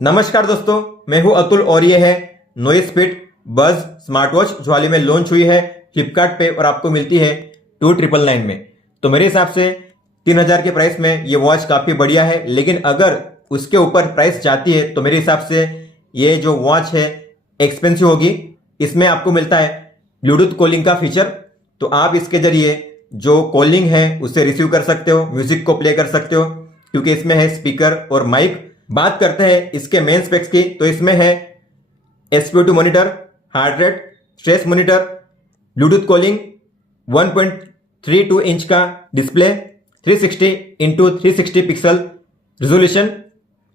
नमस्कार दोस्तों, मैं हूं अतुल और ये है नोइस फिट बज स्मार्ट वॉच जो हाल ही में लॉन्च हुई है फ्लिपकार्ट पे और आपको मिलती है 2999 में। तो मेरे हिसाब से 3000 के प्राइस में ये वॉच काफ़ी बढ़िया है, लेकिन अगर उसके ऊपर प्राइस जाती है तो मेरे हिसाब से ये जो वॉच है एक्सपेंसिव होगी। इसमें आपको मिलता है ब्लूटूथ कॉलिंग का फीचर, तो आप इसके जरिए जो कॉलिंग है उसे रिसीव कर सकते हो, म्यूजिक को प्ले कर सकते हो, क्योंकि इसमें है स्पीकर और माइक। बात करते हैं इसके मेन स्पेक्स की, तो इसमें है SpO2 monitor, heart rate, stress monitor, Bluetooth calling, 1.32 inch का display, 360x360 pixel resolution,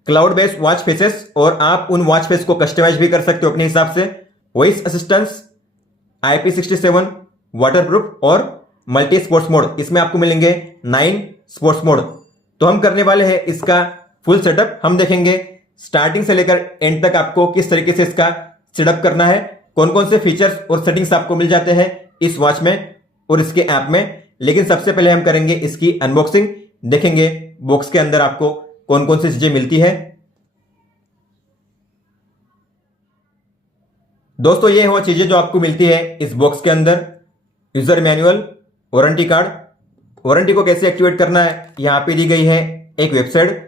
cloud based watch faces और आप उन वॉच फेस को कस्टमाइज भी कर सकते हो अपने हिसाब से। वॉइस असिस्टेंस, IP67 वाटरप्रूफ और मल्टी स्पोर्ट्स मोड इसमें आपको मिलेंगे 9 स्पोर्ट्स मोड। तो हम करने वाले हैं इसका फुल सेटअप। हम देखेंगे स्टार्टिंग से लेकर एंड तक आपको किस तरीके से इसका सेटअप करना है, कौन कौन से फीचर्स और सेटिंग्स आपको मिल जाते हैं इस वॉच में और इसके ऐप में। लेकिन सबसे पहले हम करेंगे इसकी अनबॉक्सिंग, देखेंगे बॉक्स के अंदर आपको कौन कौन सी चीजें मिलती है। दोस्तों, ये वो चीजें जो आपको मिलती है इस बॉक्स के अंदर: user manual, warranty card. Warranty को कैसे एक्टिवेट करना है यहाँ पे दी गई है एक वेबसाइट,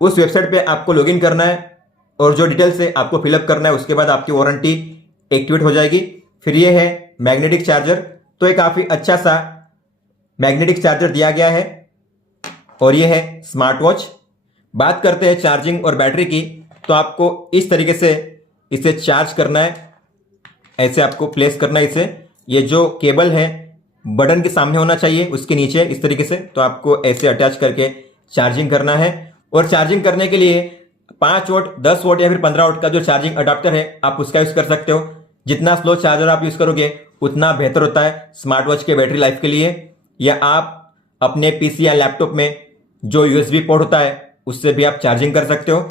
उस वेबसाइट पे आपको लॉगिन करना है और जो डिटेल्स है आपको फिलअप करना है, उसके बाद आपकी वारंटी एक्टिवेट हो जाएगी। फिर ये है मैग्नेटिक चार्जर, तो ये काफ़ी अच्छा सा मैग्नेटिक चार्जर दिया गया है। और ये है स्मार्ट वॉच। बात करते हैं चार्जिंग और बैटरी की, तो आपको इस तरीके से इसे चार्ज करना है, ऐसे आपको प्लेस करना है इसे। ये जो केबल है बटन के सामने होना चाहिए, उसके नीचे इस तरीके से, तो आपको ऐसे अटैच करके चार्जिंग करना है। और चार्जिंग करने के लिए 5 वोल्ट, 10 वोल्ट या फिर 15 वोल्ट का जो चार्जिंग अडाप्टर है आप उसका यूज कर सकते हो। जितना स्लो चार्जर आप यूज करोगे उतना बेहतर होता है स्मार्ट वॉच के बैटरी लाइफ के लिए। या आप अपने पीसी या लैपटॉप में जो USB पोर्ट होता है उससे भी आप चार्जिंग कर सकते हो।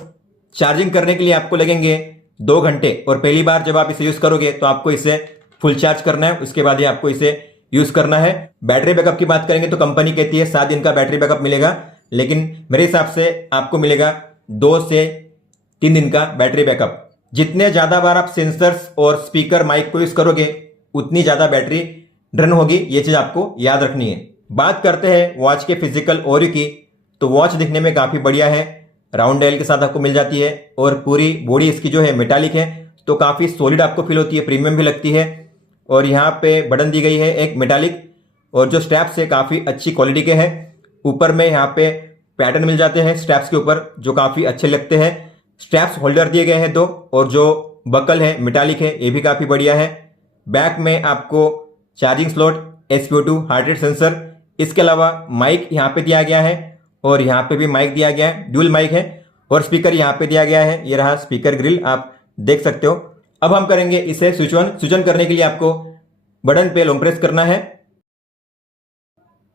चार्जिंग करने के लिए आपको लगेंगे 2 घंटे, और पहली बार जब आप इसे यूज करोगे तो आपको इसे फुल चार्ज करना है, उसके बाद ही आपको इसे यूज करना है। बैटरी बैकअप की बात करेंगे तो कंपनी कहती है 7 दिन का बैटरी बैकअप मिलेगा, लेकिन मेरे हिसाब से आपको मिलेगा 2 से 3 दिन का बैटरी बैकअप। जितने ज्यादा बार आप सेंसर्स और स्पीकर माइक को यूज करोगे उतनी ज्यादा बैटरी ड्रेन होगी, ये चीज आपको याद रखनी है। बात करते हैं वॉच के फिजिकल ओवरव्यू की, तो वॉच दिखने में काफी बढ़िया है, राउंड डायल के साथ आपको मिल जाती है और पूरी बॉडी इसकी जो है मेटालिक है, तो काफी सॉलिड आपको फील होती है, प्रीमियम भी लगती है। और यहाँ पे बटन दी गई है एक मेटालिक, और जो स्ट्रैप्स है काफी अच्छी क्वालिटी के हैं। ऊपर में यहाँ पे पैटर्न मिल जाते हैं स्ट्रैप्स के ऊपर जो काफी अच्छे लगते हैं। स्ट्रैप्स होल्डर दिए गए हैं 2, और जो बकल है मेटालिक है, ये भी काफी बढ़िया है। बैक में आपको charging slot, SpO2 heart rate sensor, इसके अलावा माइक यहाँ पे दिया गया है और यहाँ पे भी माइक दिया गया है, ड्यूल माइक है। और स्पीकर यहाँ पे दिया गया है, ये रहा स्पीकर ग्रिल, आप देख सकते हो। अब हम करेंगे इसे स्विच ऑन। स्विच ऑन करने के लिए आपको बटन पे लॉन्ग प्रेस करना है,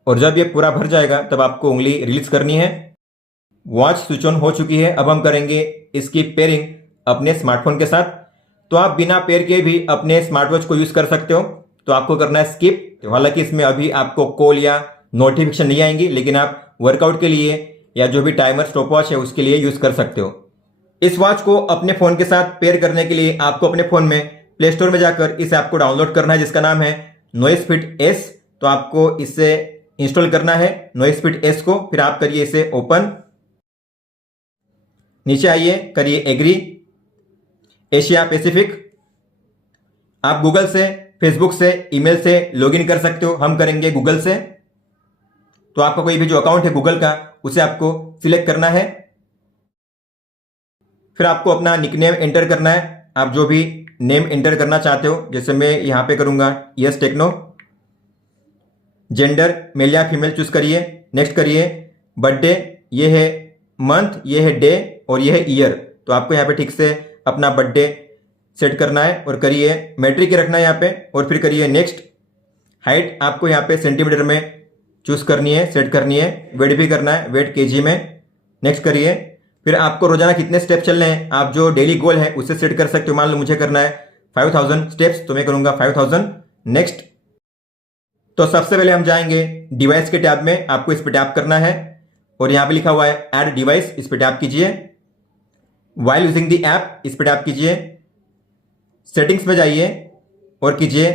और जब ये पूरा भर जाएगा तब आपको उंगली रिलीज करनी है। वॉच स्विच ऑन हो चुकी है। अब हम करेंगे इसकी पेयरिंग अपने स्मार्टफोन के साथ। तो आप बिना पेयर के भी अपने स्मार्ट वॉच को यूज कर सकते हो, तो आपको करना है स्किप। हालांकि इसमें अभी आपको कॉल या नोटिफिकेशन नहीं आएंगी, लेकिन आप वर्कआउट के लिए या जो भी टाइमर स्टॉप वॉच है उसके लिए यूज कर सकते हो। इस वॉच को अपने फोन के साथ पेयर करने के लिए आपको अपने फोन में प्ले स्टोर में जाकर इस ऐप को डाउनलोड करना है, जिसका नाम है नोइस फिट S। तो आपको इससे इंस्टॉल करना है नोइस फिट S को। फिर आप करिए इसे ओपन, नीचे आइए, करिए एग्री, एशिया पैसिफिक। आप गूगल से, फेसबुक से, ईमेल से लॉगिन कर सकते हो, हम करेंगे गूगल से। तो आपका कोई भी जो अकाउंट है गूगल का उसे आपको सिलेक्ट करना है। फिर आपको अपना निकनेम एंटर करना है, आप जो भी नेम एंटर करना चाहते हो, जैसे मैं यहां पे करूंगा यस टेक्नो। जेंडर मेल या फीमेल चूज करिए, नेक्स्ट करिए। बर्थडे, ये है मंथ, ये है डे और ये है ईयर। तो आपको यहाँ पे ठीक से अपना बर्थडे सेट करना है और करिए मैट्रिक रखना है यहाँ पे, और फिर करिए नेक्स्ट। हाइट आपको यहाँ पे सेंटीमीटर में चूज करनी है, सेट करनी है। वेट भी करना है, वेट kg में, नेक्स्ट करिए। फिर आपको रोजाना कितने स्टेप चलने हैं, आप जो डेली गोल है उसे सेट कर सकते हो। मान लो मुझे करना है 5000 स्टेप्स, तो मैं करूंगा 5000, नेक्स्ट। तो सबसे पहले हम जाएंगे डिवाइस के टैब में, आपको इस पर टैप करना है और यहाँ पे लिखा हुआ है ऐड डिवाइस, इस पर टैप कीजिए। वाइल यूजिंग द ऐप इस पर टैप कीजिए, सेटिंग्स में जाइए और कीजिए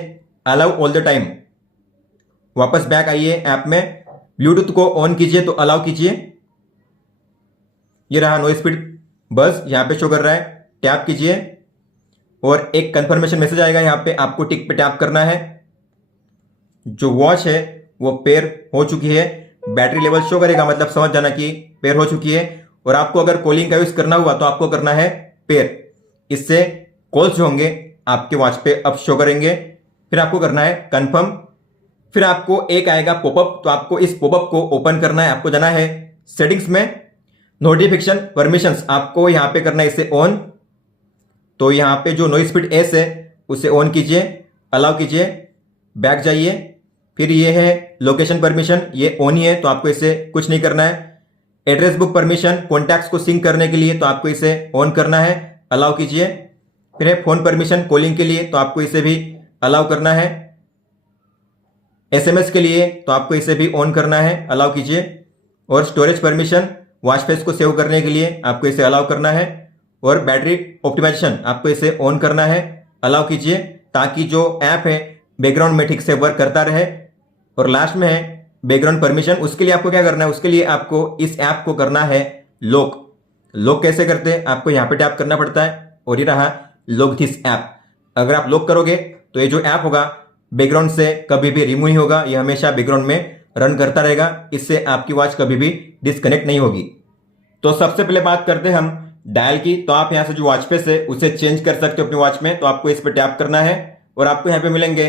अलाउ ऑल द टाइम। वापस बैक आइए ऐप में, ब्लूटूथ को ऑन कीजिए तो अलाउ कीजिए। ये रहा नो स्पीड बस यहां पे शो कर रहा है, टैप कीजिए और एक कंफर्मेशन मैसेज आएगा। यहां पे आपको टिक पे टैप करना है। जो वॉच है वो पेयर हो चुकी है, बैटरी लेवल शो करेगा, मतलब समझ जाना कि पेयर हो चुकी है। और आपको अगर कॉलिंग का यूज करना हुआ तो आपको करना है पेयर, इससे कॉल्स जो होंगे आपके वॉच पे अब शो करेंगे। फिर आपको करना है कंफर्म, फिर आपको एक आएगा पॉपअप, तो आपको इस पॉपअप को ओपन करना है। आपको जाना है सेटिंग्स में, नोटिफिकेशन परमिशंस, आपको यहां पे करना है इसे ऑन। तो यहां पे जो नो स्पीड एस है उसे ऑन कीजिए, अलाउ कीजिए, बैक जाइए। फिर ये है लोकेशन परमिशन, ये ऑन ही है तो आपको इसे कुछ नहीं करना है। एड्रेस बुक परमिशन, कॉन्टैक्ट्स को सिंक करने के लिए तो आपको इसे ऑन करना है, अलाउ कीजिए। फिर है फोन परमिशन कॉलिंग के लिए तो आपको इसे भी अलाउ करना है। एसएमएस के लिए तो आपको इसे भी ऑन करना है, अलाउ कीजिए। और स्टोरेज परमिशन, वॉच फेस को सेव करने के लिए आपको इसे अलाउ करना है। और बैटरी ऑप्टिमाइजेशन आपको इसे ऑन करना है, अलाउ कीजिए, ताकि जो ऐप है बैकग्राउंड में ठीक से वर्क करता रहे। और लास्ट में है बैकग्राउंड परमिशन, उसके लिए आपको क्या करना है, उसके लिए आपको इस ऐप को करना है लॉक। लॉक कैसे करते हैं, आपको यहां पे टैप करना पड़ता है और ये रहा लॉक दिस ऐप। अगर आप लॉक करोगे तो ये जो ऐप होगा बैकग्राउंड से कभी भी रिमूव नहीं होगा, ये हमेशा बैकग्राउंड में रन करता रहेगा। इससे आपकी वॉच कभी भी डिस्कनेक्ट नहीं होगी। तो सबसे पहले बात करते हैं हम डायल की। तो आप यहां से जो वॉच फेस है उसे चेंज कर सकते हो अपनी वॉच में। तो आपको इस पर टैप करना है और आपको यहां पे मिलेंगे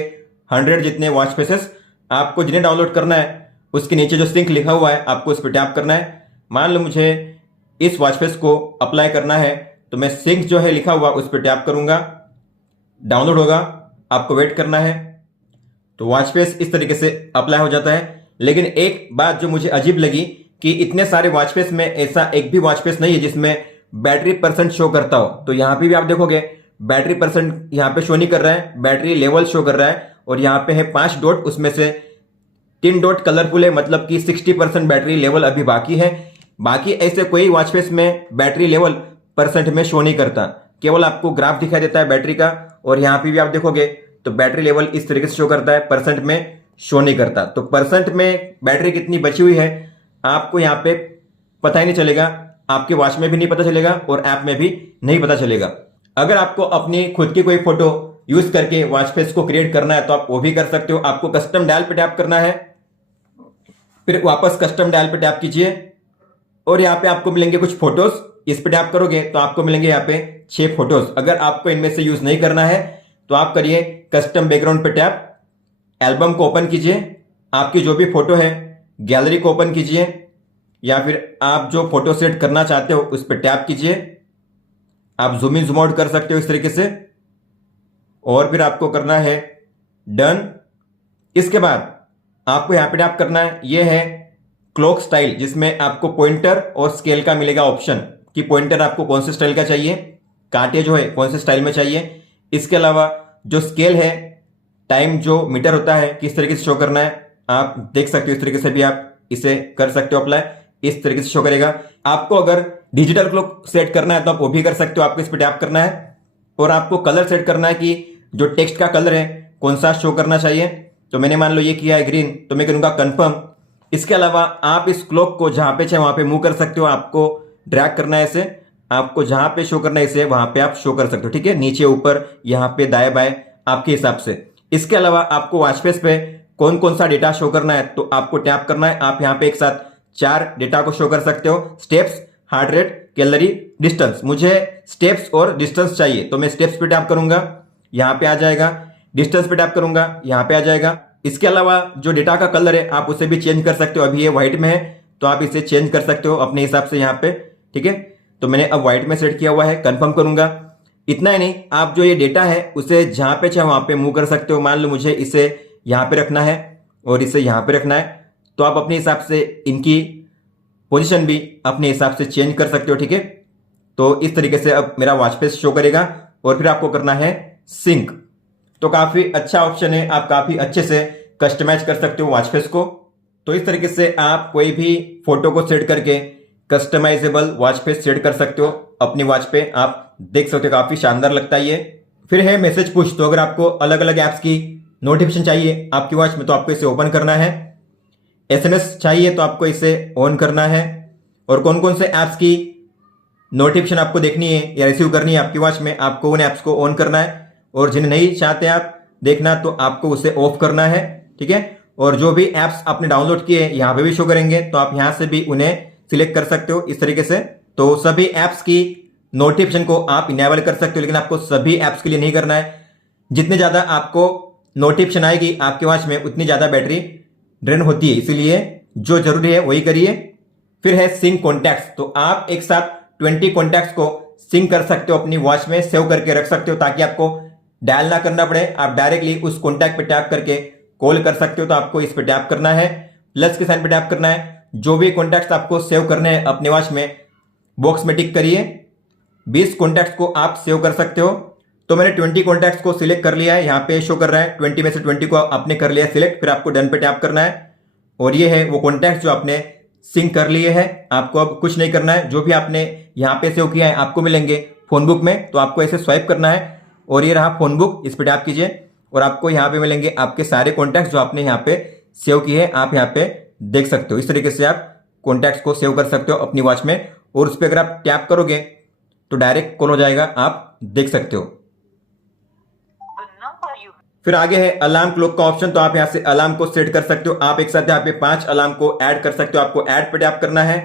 100 जितने वॉच फेसेस। आपको जिन्हें डाउनलोड करना है उसके नीचे जो सिंक लिखा हुआ है आपको उस पर टैप करना है। मान लो मुझे इस वॉच फेस को अप्लाई करना है तो मैं सिंक जो है लिखा हुआ उस पर टैप करूंगा, डाउनलोड होगा, आपको वेट करना है। तो वॉच फेस इस तरीके से अप्लाई हो जाता है। लेकिन एक बात जो मुझे अजीब लगी कि इतने सारे वॉच फेस में ऐसा एक भी वॉच फेस नहीं है जिसमें बैटरी परसेंट शो करता हो। तो यहां पे भी आप देखोगे बैटरी परसेंट यहां पे शो नहीं कर रहा है, बैटरी लेवल शो कर रहा है। और यहां पे है 5 डॉट, उसमें से 3 डॉट कलरफुल है, मतलब कि 60% बैटरी लेवल अभी बाकी है। बाकी ऐसे कोई वॉच फेस में बैटरी लेवल परसेंट में शो नहीं करता, केवल आपको ग्राफ दिखाई देता है बैटरी का। और यहां पे भी आप देखोगे तो बैटरी लेवल इस तरीके से शो करता है, परसेंट में शो नहीं करता। तो परसेंट में बैटरी कितनी बची हुई है आपको यहां पे पता ही नहीं चलेगा, आपके वॉच में भी नहीं पता चलेगा और ऐप में भी नहीं पता चलेगा। अगर आपको अपनी खुद की कोई फोटो यूज करके वॉच फेस को क्रिएट करना है तो आप वो भी कर सकते हो। आपको कस्टम डायल पे टैप करना है, फिर वापस कस्टम डायल पे टैप कीजिए और यहाँ पे आपको मिलेंगे कुछ फोटोज। इस पे टैप करोगे तो आपको मिलेंगे यहाँ पे 6 फोटोज। अगर आपको इनमें से यूज नहीं करना है तो आप करिए कस्टम बैकग्राउंड पे टैप, एल्बम को ओपन कीजिए, आपकी जो भी फोटो है गैलरी को ओपन कीजिए, या फिर आप जो फोटो सेट करना चाहते हो उस पर टैप कीजिए। आप जूम इन जूम आउट कर सकते हो इस तरीके से। और फिर आपको करना है डन। इसके बाद आपको यहां पे टैप करना है, यह है क्लॉक स्टाइल, जिसमें आपको पॉइंटर और स्केल का मिलेगा ऑप्शन कि पॉइंटर आपको कौन से स्टाइल का चाहिए, कांटे जो है कौन से स्टाइल में चाहिए। इसके अलावा जो स्केल है, टाइम जो मीटर होता है किस तरीके से शो करना है आप देख सकते हो। इस तरीके से भी आप इसे कर सकते हो अप्लाई, इस तरीके से शो करेगा। आपको अगर डिजिटल क्लॉक सेट करना है तो आप वो भी कर सकते हो, आपको इस पर टैप करना है। और आपको कलर सेट करना है कि जो टेक्स्ट का कलर है कौन सा शो करना चाहिए। तो मैंने मान लो ये किया है ग्रीन, तो मैं करूंगा कंफर्म। इसके अलावा आप इस क्लॉक को जहां पे चाहे वहां पे मूव कर सकते हो। आपको ड्रैग करना है इसे, आपको जहां पे शो करना है इसे वहां पे आप शो कर सकते हो, ठीक है, नीचे ऊपर यहां पे दाएं बाएं आपके हिसाब से। इसके अलावा आपको वॉच फेस पे कौन कौन सा डेटा शो करना है तो आपको टैप करना है। आप यहां पे एक साथ 4 डेटा को शो कर सकते हो, steps, heart rate, calorie, distance. मुझे स्टेप्स और डिस्टेंस चाहिए तो मैं स्टेप्स पे टैप करूंगा, यहां पे आ जाएगा। डिस्टेंस पे टैप करूंगा, यहां पे आ जाएगा। इसके अलावा जो डेटा का कलर है आप उसे भी चेंज कर सकते हो। अभी ये व्हाइट में है तो आप इसे चेंज कर सकते हो अपने हिसाब से यहाँ पे, ठीक है। तो मैंने अब व्हाइट में सेट किया हुआ है, कंफर्म करूंगा। इतना ही नहीं, आप जो ये डेटा है उसे जहां पे चाहे वहां पे मूव कर सकते हो। मान लो मुझे इसे यहां पे रखना है और इसे यहां पे रखना है, तो आप अपने हिसाब से इनकी पोजीशन भी अपने हिसाब से चेंज कर सकते हो, ठीक है। तो इस तरीके से अब मेरा वॉच फेस शो करेगा। और फिर आपको करना है सिंक। तो काफी अच्छा ऑप्शन है, आप काफी अच्छे से कस्टमाइज कर सकते हो वॉच फेस को। तो इस तरीके से आप कोई भी फोटो को सेट करके कस्टमाइजेबल वॉच फेस सेट कर सकते हो। अपनी वॉच पे आप देख सकते हो, काफ़ी शानदार लगता है ये। फिर है मैसेज पुश, तो अगर आपको अलग अलग ऐप्स की नोटिफिकेशन चाहिए आपकी वॉच में तो आपको इसे ओपन करना है। एसएमएस चाहिए तो आपको इसे ऑन करना है। और कौन कौन से ऐप्स की नोटिफिकेशन आपको देखनी है या रिसीव करनी है आपकी वॉच में, आपको उन ऐप्स को ऑन करना है। और जिन्हें नहीं चाहते आप देखना तो आपको उसे ऑफ करना है, ठीक है। और जो भी ऐप्स आपने डाउनलोड किए हैं यहाँ पे भी शो करेंगे, तो आप यहाँ से भी उन्हें सिलेक्ट कर सकते हो इस तरीके से। तो सभी ऐप्स की नोटिफिकेशन को आप इनेबल कर सकते हो, लेकिन आपको सभी ऐप्स के लिए नहीं करना है। जितने ज़्यादा आपको नोटिफिकेशन आएगी आपके वॉच में उतनी ज़्यादा बैटरी ड्रेन होती है, इसीलिए जो जरूरी है वही करिए। फिर है सिंक कॉन्टैक्ट्स, तो आप एक साथ 20 कॉन्टैक्ट्स को सिंक कर सकते हो, अपनी वॉच में सेव करके रख सकते हो, ताकि आपको डायल ना करना पड़े। आप डायरेक्टली उस कॉन्टैक्ट पे टैप करके कॉल कर सकते हो। तो आपको इस पे टैप करना है, प्लस के साइन पे टैप करना है। जो भी कॉन्टैक्ट्स आपको सेव करने हैं अपने वॉच में बॉक्स में टिक करिए। 20 कॉन्टैक्ट्स को आप सेव कर सकते हो। तो मैंने 20 कॉन्टैक्ट्स को सिलेक्ट कर लिया है, यहाँ पे शो कर रहा है 20 में से 20 को आपने कर लिया सिलेक्ट। फिर आपको डन पे टैप करना है और ये है वो कॉन्टैक्ट्स जो आपने सिंक कर लिए हैं। आपको अब कुछ नहीं करना है, जो भी आपने यहाँ पे सेव किया है आपको मिलेंगे फोन बुक में। तो आपको ऐसे स्वाइप करना है और ये रहा फोन बुक, इस पर टैप कीजिए और आपको यहाँ पे मिलेंगे आपके सारे कॉन्टैक्ट्स जो आपने यहाँ पे सेव किए हैं, आप यहाँ पे देख सकते हो। इस तरीके से आप कॉन्टैक्ट्स को सेव कर सकते हो अपनी वॉच में, और उस पर अगर आप टैप करोगे तो डायरेक्ट कॉल हो जाएगा, आप देख सकते हो। फिर आगे है अलार्म क्लॉक का ऑप्शन, तो आप यहां से अलार्म को सेट कर सकते हो। आप एक साथ यहाँ पे 5 अलार्म को ऐड कर सकते हो। आपको ऐड पे टैप करना है,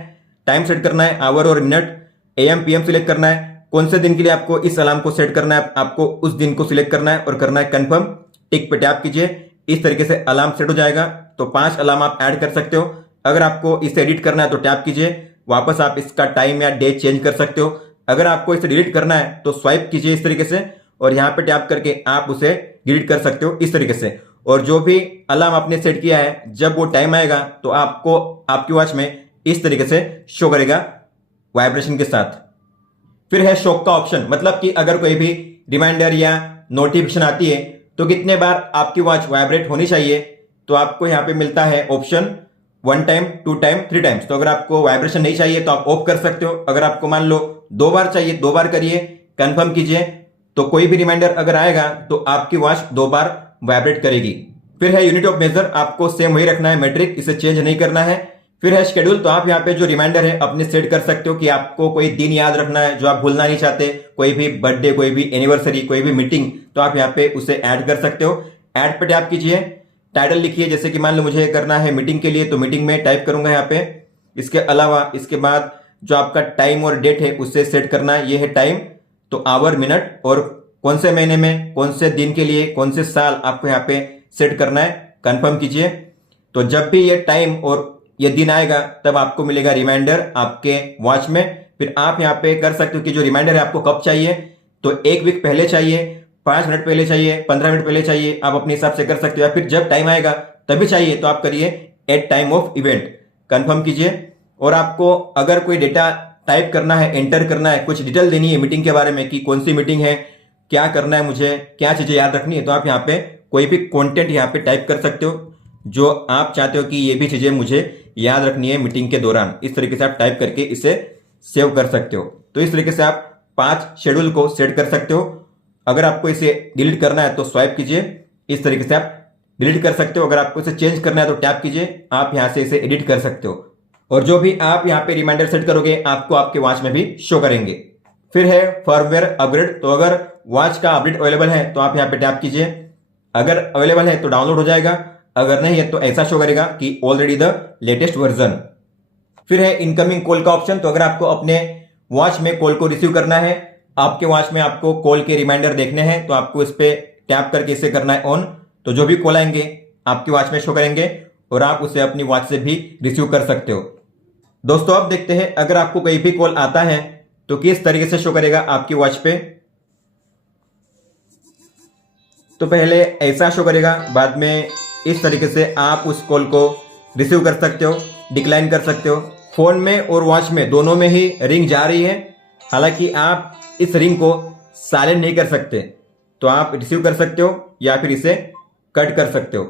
टाइम सेट करना है, आवर और मिनट, एएम पीएम सिलेक्ट करना है। कौन से दिन के लिए आपको इस अलार्म को सेट करना है, आपको उस दिन को सिलेक्ट करना है और करना है कंफर्म। टिक पे टैप कीजिए, इस तरीके से अलार्म सेट हो जाएगा। तो 5 अलार्म आप ऐड कर सकते हो। अगर आपको इसे एडिट करना है तो टैप कीजिए, वापस आप इसका टाइम या डेट चेंज कर सकते हो। अगर आपको इसे डिलीट करना है तो स्वाइप कीजिए इस तरीके से और यहाँ पे टैप करके आप उसे डिलीट कर सकते हो इस तरीके से। और जो भी अलार्म आपने सेट किया है जब वो टाइम आएगा तो आपको आपकी वॉच में इस तरीके से शो करेगा वाइब्रेशन के साथ। फिर है शॉक का ऑप्शन, मतलब कि अगर कोई भी रिमाइंडर या नोटिफिकेशन आती है तो कितने बार आपकी वॉच वाइब्रेट होनी चाहिए। तो आपको यहाँ पे मिलता है ऑप्शन 1 टाइम, 2 टाइम, 3 टाइम्स। तो अगर आपको वाइब्रेशन नहीं चाहिए तो आप ऑफ कर सकते हो। अगर आपको मान लो 2 बार चाहिए, 2 बार करिए, कंफर्म कीजिए। तो कोई भी रिमाइंडर अगर आएगा तो आपकी वॉच 2 बार वाइब्रेट करेगी। फिर है यूनिट ऑफ मेजर, आपको सेम वही रखना है मेट्रिक, इसे चेंज नहीं करना है। फिर है शेड्यूल, तो आप यहाँ पे जो रिमाइंडर है अपने सेट कर सकते हो कि आपको कोई दिन याद रखना है जो आप भूलना नहीं चाहते, कोई भी बर्थडे, कोई भी एनिवर्सरी, कोई भी मीटिंग, तो आप यहाँ पे उसे ऐड कर सकते हो। ऐड पे टैप कीजिए, टाइटल लिखिए, जैसे कि मान लो मुझे करना है मीटिंग के लिए तो मीटिंग में टाइप करूंगा यहाँ पे। इसके अलावा इसके बाद जो आपका टाइम और डेट है उसे सेट करना है, ये है टाइम, तो आवर, मिनट और कौन से महीने में, कौन से दिन के लिए, कौन से साल आपको यहाँ पे सेट करना है, कंफर्म कीजिए। तो जब भी ये टाइम और ये दिन आएगा तब आपको मिलेगा रिमाइंडर आपके वॉच में। फिर आप यहाँ पे कर सकते हो कि जो रिमाइंडर है आपको कब चाहिए, तो 1 वीक पहले चाहिए, 5 मिनट पहले चाहिए, 15 मिनट पहले चाहिए, आप अपने हिसाब से कर सकते हो। या फिर जब टाइम आएगा तभी चाहिए तो आप करिए at time of event, confirm कीजिए। और आपको अगर कोई डेटा टाइप करना है, एंटर करना है, कुछ डिटेल देनी है मीटिंग के बारे में कि कौन सी मीटिंग है, क्या करना है, मुझे क्या चीजें याद रखनी है, तो आप यहाँ पे कोई भी कंटेंट यहाँ पे टाइप कर सकते हो जो आप चाहते हो कि ये भी चीजें मुझे याद रखनी है मीटिंग के दौरान। इस तरीके से आप टाइप करके इसे सेव कर सकते हो। तो इस तरीके से आप 5 शेड्यूल को सेट कर सकते हो। अगर आपको इसे डिलीट करना है तो स्वाइप कीजिए, इस तरीके से आप डिलीट कर सकते हो। अगर आपको इसे चेंज करना है तो टैप कीजिए, आप यहां से इसे एडिट कर सकते हो। और जो भी आप यहाँ पे रिमाइंडर सेट करोगे आपको आपके वॉच में भी शो करेंगे। फिर है फर्मवेयर अपग्रेड, तो अगर वॉच का अपडेट अवेलेबल है तो आप यहाँ पे टैप कीजिए। अगर अवेलेबल है तो डाउनलोड हो जाएगा, अगर नहीं है तो ऐसा शो करेगा कि ऑलरेडी द लेटेस्ट वर्जन। फिर है इनकमिंग कॉल का ऑप्शन, तो अगर आपको अपने वॉच में कॉल को रिसीव करना है, आपके वॉच में आपको कॉल के रिमाइंडर देखने हैं, तो आपको इस पे टैप करके इसे करना है ऑन। तो जो भी कॉल आएंगे आपकी वॉच में शो करेंगे और आप उसे अपनी वॉच से भी रिसीव कर सकते हो। दोस्तों अब देखते हैं अगर आपको कोई भी कॉल आता है तो किस तरीके से शो करेगा आपकी वॉच पे। तो पहले ऐसा शो करेगा, बाद में इस तरीके से आप उस कॉल को रिसीव कर सकते हो, डिक्लाइन कर सकते हो। फोन में और वॉच में दोनों में ही रिंग जा रही है, हालांकि आप इस रिंग को साइलेंट नहीं कर सकते, तो आप रिसीव कर सकते हो या फिर इसे कट कर सकते हो।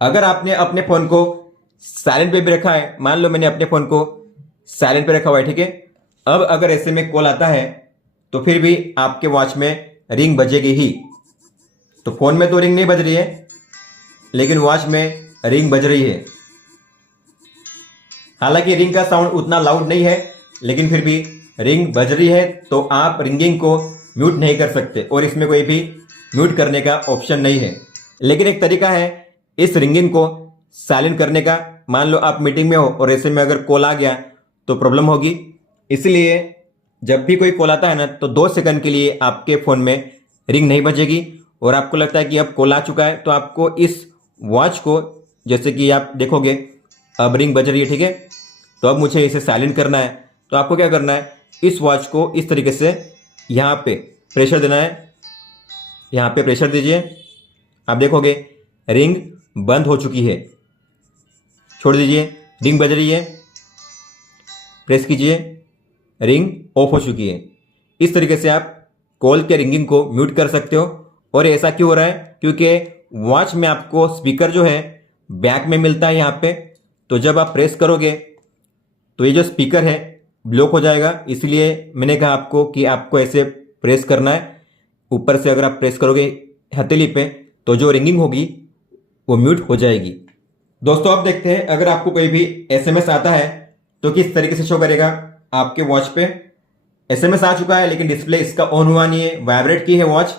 अगर आपने अपने फोन को साइलेंट पे भी रखा है, मान लो मैंने अपने फोन को साइलेंट पे रखा हुआ है, ठीक है, अब अगर ऐसे में कॉल आता है तो फिर भी आपके वॉच में रिंग बजेगी ही। तो फोन में तो रिंग नहीं बज रही है, लेकिन वॉच में रिंग बज रही है। हालांकि रिंग का साउंड उतना लाउड नहीं है, लेकिन फिर भी रिंग बज रही है। तो आप रिंगिंग को म्यूट नहीं कर सकते और इसमें कोई भी म्यूट करने का ऑप्शन नहीं है। लेकिन एक तरीका है इस रिंगिंग को साइलेंट करने का। मान लो आप मीटिंग में हो और ऐसे में अगर कॉल आ गया तो प्रॉब्लम होगी। इसलिए जब भी कोई कॉल आता है ना, तो 2 सेकंड के लिए आपके फ़ोन में रिंग नहीं बजेगी। और आपको लगता है कि अब कॉल आ चुका है, तो आपको इस वॉच को, जैसे कि आप देखोगे अब रिंग बज रही है, ठीक है, तो अब मुझे इसे साइलेंट करना है। तो आपको क्या करना है, इस वॉच को इस तरीके से यहाँ पे प्रेशर देना है। यहाँ पे प्रेशर दीजिए, आप देखोगे रिंग बंद हो चुकी है। छोड़ दीजिए, रिंग बज रही है, प्रेस कीजिए, रिंग ऑफ हो चुकी है। इस तरीके से आप कॉल के रिंगिंग को म्यूट कर सकते हो। और ऐसा क्यों हो रहा है, क्योंकि वॉच में आपको स्पीकर जो है बैक में मिलता है यहाँ पे। तो जब आप प्रेस करोगे तो ये जो स्पीकर है ब्लॉक हो जाएगा। इसलिए मैंने कहा आपको कि आपको ऐसे प्रेस करना है। ऊपर से अगर आप प्रेस करोगे हथेली पे, तो जो रिंगिंग होगी वो म्यूट हो जाएगी। दोस्तों आप देखते हैं, अगर आपको कोई भी एसएमएस आता है तो किस तरीके से शो करेगा आपके वॉच पे। एसएमएस आ चुका है लेकिन डिस्प्ले इसका ऑन हुआ नहीं है, वाइब्रेट की है वॉच।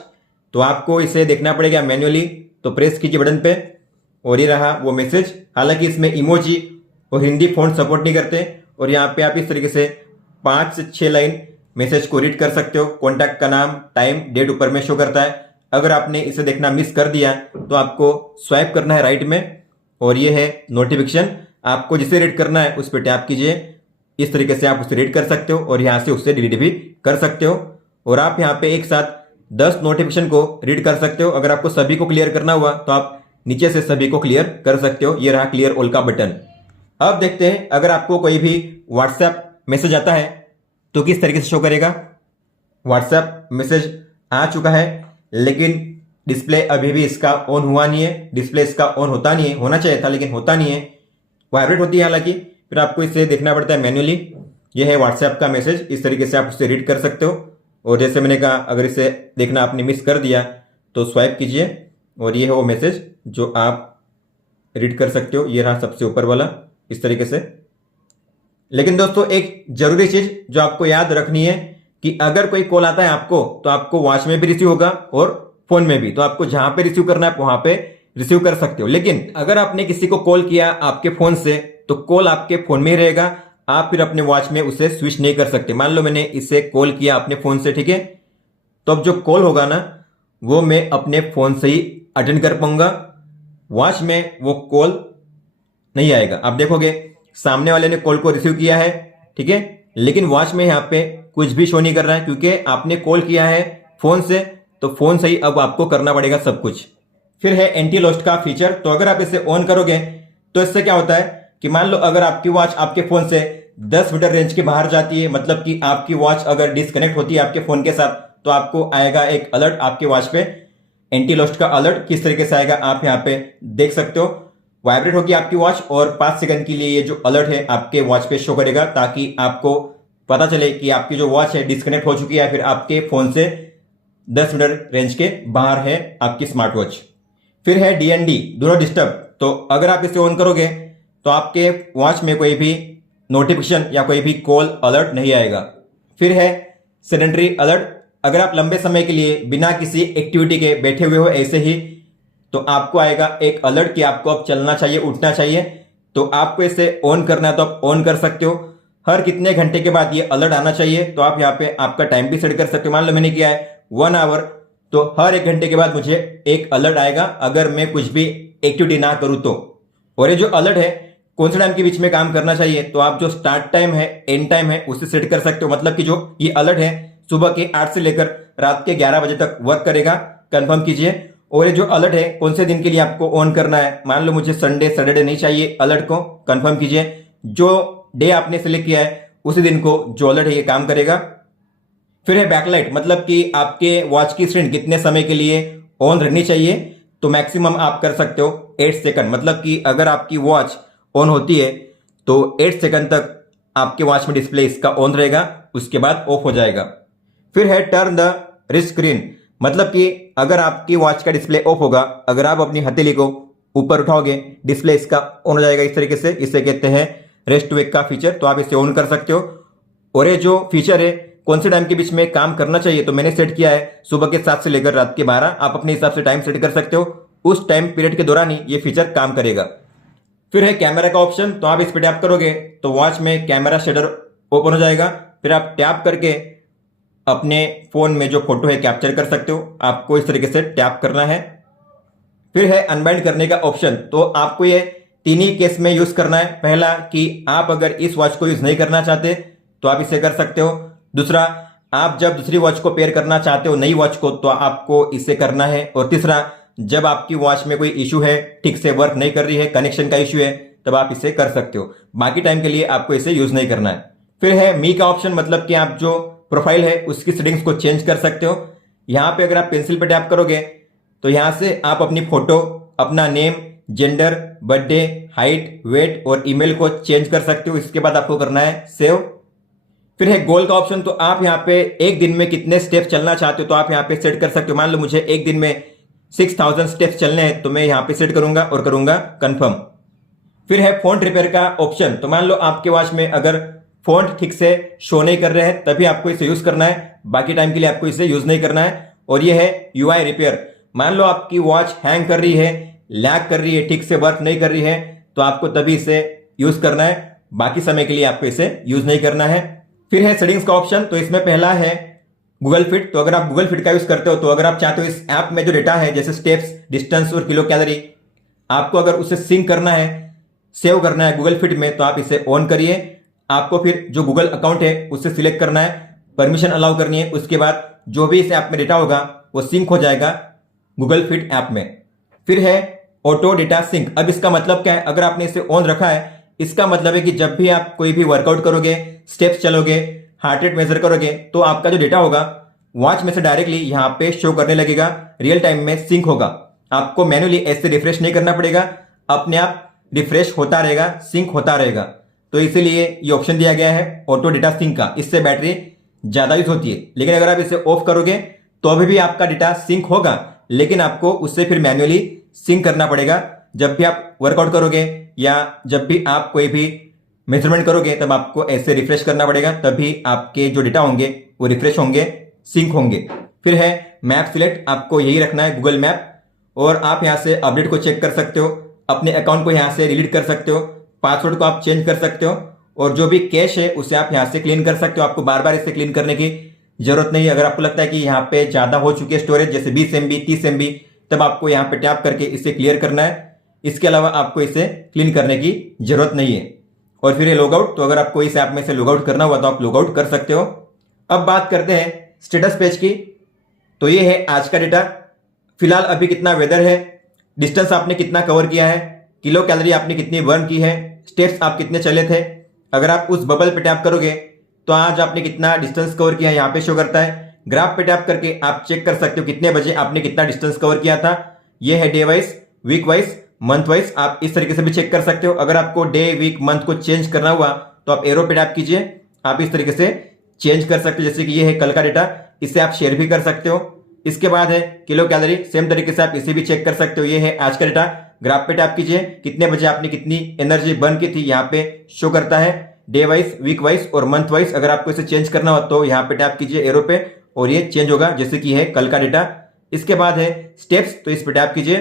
तो आपको इसे देखना पड़ेगा मैन्युअली। तो प्रेस कीजिए बटन पे और ये रहा वो मैसेज। हालांकि इसमें इमोजी और हिंदी फ़ॉन्ट सपोर्ट नहीं करते। और यहाँ पे आप इस तरीके से 5 से 6 लाइन मैसेज को रीड कर सकते हो। कॉन्टैक्ट का नाम, टाइम, डेट ऊपर में शो करता है। अगर आपने इसे देखना मिस कर दिया तो आपको स्वाइप करना है राइट में, और ये है नोटिफिकेशन। आपको जिसे रीड करना है उस पर टैप कीजिए। इस तरीके से आप उसे रीड कर सकते हो और यहाँ से उससे डिलीट भी कर सकते हो। और आप यहाँ पे एक साथ 10 नोटिफिकेशन को रीड कर सकते हो। अगर आपको सभी को क्लियर करना हुआ तो आप नीचे से सभी को क्लियर कर सकते हो। ये रहा क्लियर ऑल का बटन। अब देखते हैं, अगर आपको कोई भी व्हाट्सएप मैसेज आता है तो किस तरीके से शो करेगा। व्हाट्सएप मैसेज आ चुका है लेकिन डिस्प्ले अभी भी इसका ऑन हुआ नहीं है। डिस्प्ले इसका ऑन होता नहीं है, होना चाहिए था लेकिन होता नहीं है, वाइब्रेट होती है हालांकि। फिर आपको इसे देखना पड़ता है मैन्युअली। यह है व्हाट्सएप का मैसेज, इस तरीके से आप उसे रीड कर सकते हो। और जैसे मैंने कहा, अगर इसे देखना आपने मिस कर दिया तो स्वाइप कीजिए और ये है वो मैसेज जो आप रीड कर सकते हो। ये रहा सबसे ऊपर वाला, इस तरीके से। लेकिन दोस्तों एक जरूरी चीज जो आपको याद रखनी है कि अगर कोई कॉल आता है आपको, तो आपको वॉच में भी रिसीव होगा और फोन में भी। तो आपको जहां पे रिसीव करना है वहां पे रिसीव कर सकते हो। लेकिन अगर आपने किसी को कॉल किया आपके फोन से, तो कॉल आपके फोन में ही रहेगा। आप फिर अपने वॉच में उसे स्विच नहीं कर सकते। मान लो मैंने इसे कॉल किया अपने फोन से, ठीक है, तो अब जो कॉल होगा ना वो मैं अपने फोन से ही अटेंड कर पाऊंगा। वॉच में वो कॉल नहीं आएगा। आप देखोगे सामने वाले ने कॉल को रिसीव किया है, ठीक है, लेकिन वॉच में यहाँ पे कुछ भी शो नहीं कर रहा है क्योंकि आपने कॉल किया है फोन से। तो फोन से ही अब आपको करना पड़ेगा सब कुछ। फिर है एंटी लॉस्ट का फीचर। तो अगर आप इसे ऑन करोगे तो इससे क्या होता है कि मान लो अगर आपकी वॉच आपके फोन से 10 मीटर रेंज के बाहर जाती है, मतलब कि आपकी वॉच अगर डिस्कनेक्ट होती है आपके फोन के साथ, तो आपको आएगा एक अलर्ट आपके वॉच पे, एंटी लॉस्ट का अलर्ट। किस तरीके से आएगा आप यहाँ पे देख सकते हो। वाइब्रेट होगी आपकी वॉच और 5 सेकंड के लिए ये जो अलर्ट है आपके वॉच पे शो करेगा, ताकि आपको पता चले कि आपकी जो वॉच है डिस्कनेक्ट हो चुकी है, फिर आपके फोन से 10 मीटर रेंज के बाहर है आपकी स्मार्ट वॉच। फिर है DND, डू नॉट डिस्टर्ब। तो अगर आप इसे ऑन करोगे तो आपके वॉच में कोई भी नोटिफिकेशन या कोई भी कॉल अलर्ट नहीं आएगा। फिर है सेडेंटरी अलर्ट। अगर आप लंबे समय के लिए बिना किसी एक्टिविटी के बैठे हुए हो ऐसे ही, तो आपको आएगा एक अलर्ट कि आपको अब चलना चाहिए, उठना चाहिए। तो आपको इसे ऑन करना है तो आप ऑन कर सकते हो। हर कितने घंटे के बाद ये अलर्ट आना चाहिए, तो आप यहाँ पे आपका टाइम भी सेट कर सकते हो। मान लो मैंने किया है 1 आवर, तो हर 1 घंटे के बाद मुझे एक अलर्ट आएगा अगर मैं कुछ भी एक्टिविटी ना करूं तो। और ये जो अलर्ट है कौन से टाइम के बीच में काम करना चाहिए, तो आप जो स्टार्ट टाइम है, एंड टाइम है, उसे सेट कर सकते हो। मतलब कि जो ये अलर्ट है सुबह के 8 से लेकर रात के 11 बजे तक वर्क करेगा, कंफर्म कीजिए। और ये जो अलर्ट है कौन से दिन के लिए आपको ऑन करना है, मान लो मुझे संडे सैटरडे नहीं चाहिए अलर्ट को, कंफर्म कीजिए। जो डे आपने सिलेक्ट किया है उसी दिन को जो अलर्ट है ये काम करेगा। फिर है बैकलाइट, मतलब कि आपके वॉच की स्क्रीन कितने समय के लिए ऑन रहनी चाहिए। तो मैक्सिमम आप कर सकते हो 8 सेकंड। मतलब कि अगर आपकी वॉच ऑन होती है तो 8 सेकंड तक आपके वॉच में डिस्प्ले इसका ऑन रहेगा, उसके बाद ऑफ हो जाएगा। फिर है टर्न द रिस्ट स्क्रीन, मतलब कि अगर आपकी वॉच का डिस्प्ले ऑफ होगा, अगर आप अपनी हथेली को ऊपर उठाओगे डिस्प्ले इसका ऑन हो जाएगा इस तरीके से। इसे कहते हैं रेस्ट टू वेक का फीचर, तो आप इसे ऑन कर सकते हो। और ये जो फीचर है कौन से टाइम के बीच में काम करना चाहिए, तो मैंने सेट किया है सुबह के 7 से लेकर रात के 12। आप अपने हिसाब से टाइम सेट कर सकते हो, उस टाइम पीरियड के दौरान ही ये फीचर काम करेगा। फिर है कैमरा का ऑप्शन, तो आप इस पर टैप करोगे तो वॉच में कैमरा शेडर ओपन हो जाएगा। फिर आप टैप करके अपने फोन में जो फोटो है कैप्चर कर सकते हो, आपको इस तरीके से टैप करना है। फिर है अनबाइंड करने का ऑप्शन, तो आपको ये 3 ही केस में यूज करना है। पहला कि आप अगर इस वॉच को यूज नहीं करना चाहते तो आप इसे कर सकते हो। दूसरा, आप जब दूसरी वॉच को पेयर करना चाहते हो नई वॉच को, तो आपको इसे करना है। और तीसरा, जब आपकी वॉच में कोई इशू है, ठीक से वर्क नहीं कर रही है, कनेक्शन का इशू है, तब आप इसे कर सकते हो। बाकी टाइम के लिए आपको इसे यूज नहीं करना है। फिर है मी का ऑप्शन, मतलब कि आप जो प्रोफाइल है उसकी सेटिंग्स को चेंज कर सकते हो। यहां पे अगर आप पेंसिल पे टैप करोगे तो यहां से आप अपनी फोटो, अपना name, gender, birthday, height, weight और ईमेल को चेंज कर सकते हो। इसके बाद आपको करना है सेव। फिर है गोल का ऑप्शन, तो आप यहाँ पे एक दिन में कितने स्टेप्स चलना चाहते हो तो आप यहाँ पे सेट कर सकते हो। मान लो मुझे एक दिन में 6000 स्टेप्स चलने हैं, तो मैं यहाँ पे सेट करूंगा और करूंगा कंफर्म। फिर है फॉन्ट रिपेयर का ऑप्शन, तो मान लो आपके वॉच में अगर फॉन्ट ठीक से शो नहीं कर रहे हैं तभी आपको इसे यूज करना है, बाकी टाइम के लिए आपको इसे यूज नहीं करना है। और ये है यूआई रिपेयर, मान लो आपकी वॉच हैंग कर रही है, लैग कर रही है, ठीक से वर्क नहीं कर रही है, तो आपको तभी इसे यूज करना है, बाकी समय के लिए आपको इसे यूज नहीं करना है। फिर है सेटिंग्स का ऑप्शन, तो इसमें पहला है गूगल फिट, तो अगर आप गूगल फिट का यूज करते हो तो अगर आप चाहते हो इस ऐप में जो डेटा है जैसे स्टेप्स, डिस्टेंस और किलो कैलोरी, आपको अगर उसे सिंक करना है, सेव करना है गूगल फिट में, तो आप इसे ऑन करिए। आपको फिर जो गूगल अकाउंट है उससे सिलेक्ट करना है, परमिशन अलाउ करनी है, उसके बाद जो भी इस ऐप में डेटा होगा वो सिंक हो जाएगा गूगल फिट ऐप में। फिर है ऑटो डेटा सिंक, अब इसका मतलब क्या है, अगर आपने इसे ऑन रखा है इसका मतलब है कि जब भी आप कोई भी वर्कआउट करोगे, स्टेप्स चलोगे, हार्ट रेट मेजर करोगे, तो आपका जो डेटा होगा वॉच में से डायरेक्टली यहाँ पे शो करने लगेगा, रियल टाइम में सिंक होगा। आपको मैन्युअली ऐसे रिफ्रेश नहीं करना पड़ेगा, अपने आप रिफ्रेश होता रहेगा, सिंक होता रहेगा। तो इसीलिए ये ऑप्शन दिया गया है ऑटो डेटा सिंक का, इससे बैटरी ज्यादा यूज होती है। लेकिन अगर आप इसे ऑफ करोगे तो अभी भी आपका डेटा सिंक होगा, लेकिन आपको उससे फिर मैन्युअली सिंक करना पड़ेगा। जब भी आप वर्कआउट करोगे या जब भी आप कोई भी मेजरमेंट करोगे तब आपको ऐसे रिफ्रेश करना पड़ेगा, तभी आपके जो डेटा होंगे वो रिफ्रेश होंगे, सिंक होंगे। फिर है मैप सिलेक्ट, आपको यही रखना है गूगल मैप, और आप यहां से अपडेट को चेक कर सकते हो, अपने अकाउंट को यहां से डिलीट कर सकते हो, पासवर्ड को आप चेंज कर सकते हो, और जो भी कैश है उसे आप यहां से क्लीन कर सकते हो। आपको बार बार इसे क्लीन करने की जरूरत नहीं है। अगर आपको लगता है कि यहाँ पे ज्यादा हो चुकी है स्टोरेज, जैसे 20 MB 30 MB, तब आपको यहाँ पे टैप करके इसे क्लियर करना है। इसके अलावा आपको इसे क्लीन करने की जरूरत नहीं है। और फिर ये लॉगआउट, तो अगर आपको इस ऐप में से लॉगआउट करना हुआ तो आप लॉगआउट कर सकते हो। अब बात करते हैं स्टेटस पेज की, तो ये है आज का डेटा, फिलहाल अभी कितना वेदर है, डिस्टेंस आपने कितना कवर किया है, किलो कैलोरी आपने कितनी बर्न की है, स्टेप्स आप कितने चले थे। अगर आप उस बबल पे टैप करोगे तो आज आपने कितना डिस्टेंस कवर किया यहाँ पे शो करता है। ग्राफ पे टैप करके आप चेक कर सकते हो कितने बजे आपने कितना डिस्टेंस कवर किया था। ये है day wise, week wise, month wise, आप इस तरीके से भी चेक कर सकते हो। अगर आपको डे, वीक, मंथ को चेंज करना हुआ तो आप एरो पे टैप कीजिए, आप इस तरीके से चेंज कर सकते हो। जैसे कि ये है कल का डेटा, इसे आप शेयर भी कर सकते हो। इसके बाद है किलो कैलोरी, सेम तरीके से आप इसे भी चेक कर सकते हो। ये है आज का डेटा, ग्राफ पे टैप कीजिए, कितने बजे आपने कितनी एनर्जी बर्न की थी यहाँ पे शो करता है, डे वाइज, वीक वाइज और मंथ वाइज। अगर आपको इसे चेंज करना हो तो यहाँ पे टैप कीजिए एरो पे और ये चेंज होगा, जैसे कि है कल का डेटा। इसके बाद है स्टेप्स, तो इस पे टैप कीजिए,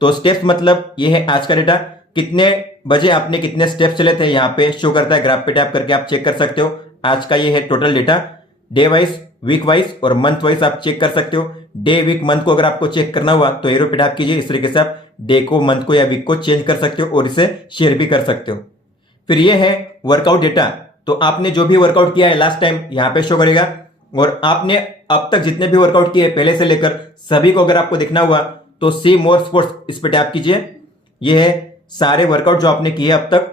तो स्टेप्स मतलब ये है आज का डेटा, कितने बजे आपने कितने स्टेप्स चले थे यहाँ पे शो करता है। ग्राफ पे टैप करके आप चेक कर सकते हो। आज का ये है total data, day wise, week wise और मंथ वाइज आप चेक कर सकते हो। डे, वीक, मंथ को अगर आपको चेक करना हुआ तो एरो पे टैप कीजिए, इस तरीके से आप डे को, मंथ को या वीक को चेंज कर सकते हो और इसे शेयर भी कर सकते हो। फिर ये है वर्कआउट डेटा, तो आपने जो भी वर्कआउट किया है लास्ट टाइम यहाँ पे शो करेगा, और आपने अब तक जितने भी वर्कआउट किए पहले से लेकर सभी को अगर आपको देखना हुआ तो सी मोर स्पोर्ट्स, इस पे टैप कीजिए। ये है सारे वर्कआउट जो आपने किए अब तक,